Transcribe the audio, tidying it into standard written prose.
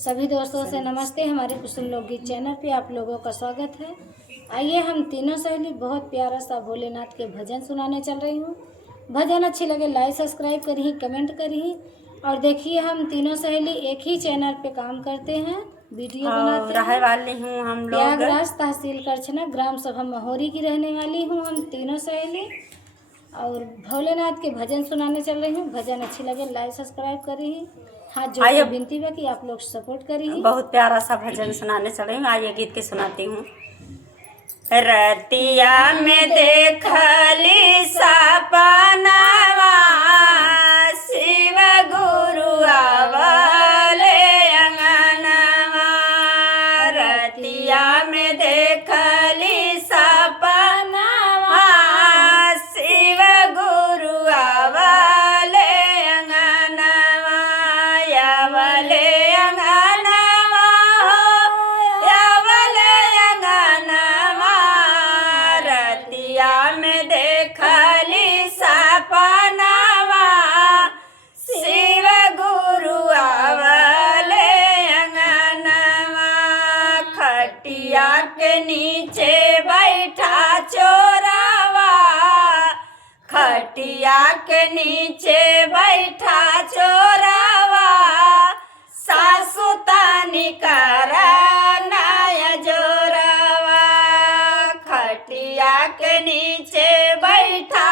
सभी दोस्तों से नमस्ते। हमारे कुसुम लोकगीत चैनल पे आप लोगों का स्वागत है। आइए हम तीनों सहेली बहुत प्यारा सा भोलेनाथ के भजन सुनाने चल रही हूँ। भजन अच्छी लगे लाइक सब्सक्राइब करिए, कमेंट करिए। और देखिए हम तीनों सहेली एक ही चैनल पे काम करते हैं, वीडियो बनाते हैं। रहे वाली हूँ हम लोग प्रयागराज तहसील करछना ग्राम सभा महोरी की रहने वाली हूँ हम तीनों सहेली, और भोलेनाथ के भजन सुनाने चल रही हूँ। भजन अच्छी लगे लाइक सब्सक्राइब करिए, हाथ जोड़ के विनती है कि आप लोग सपोर्ट करिए। बहुत प्यारा सा भजन सुनाने चल रही हूँ। आइए गीत के सुनाती हूँ। रतिया में देखली सपनावा, शिव गुरु आवले अंगनवा। रतिया में देखली सपनावा, शिव गुरु आवले अंगनवा। यावले अंगनवा हो, यावले अंगनवा। रतिया में देखली सपनावा, शिव गुरु आवले अंगनवा। खटिया के नीचे बैठा चोरवा, खटिया के नीचे बैठा चोरवा। सासु तानी कराया जोरवा, खटिया के नीचे बैठा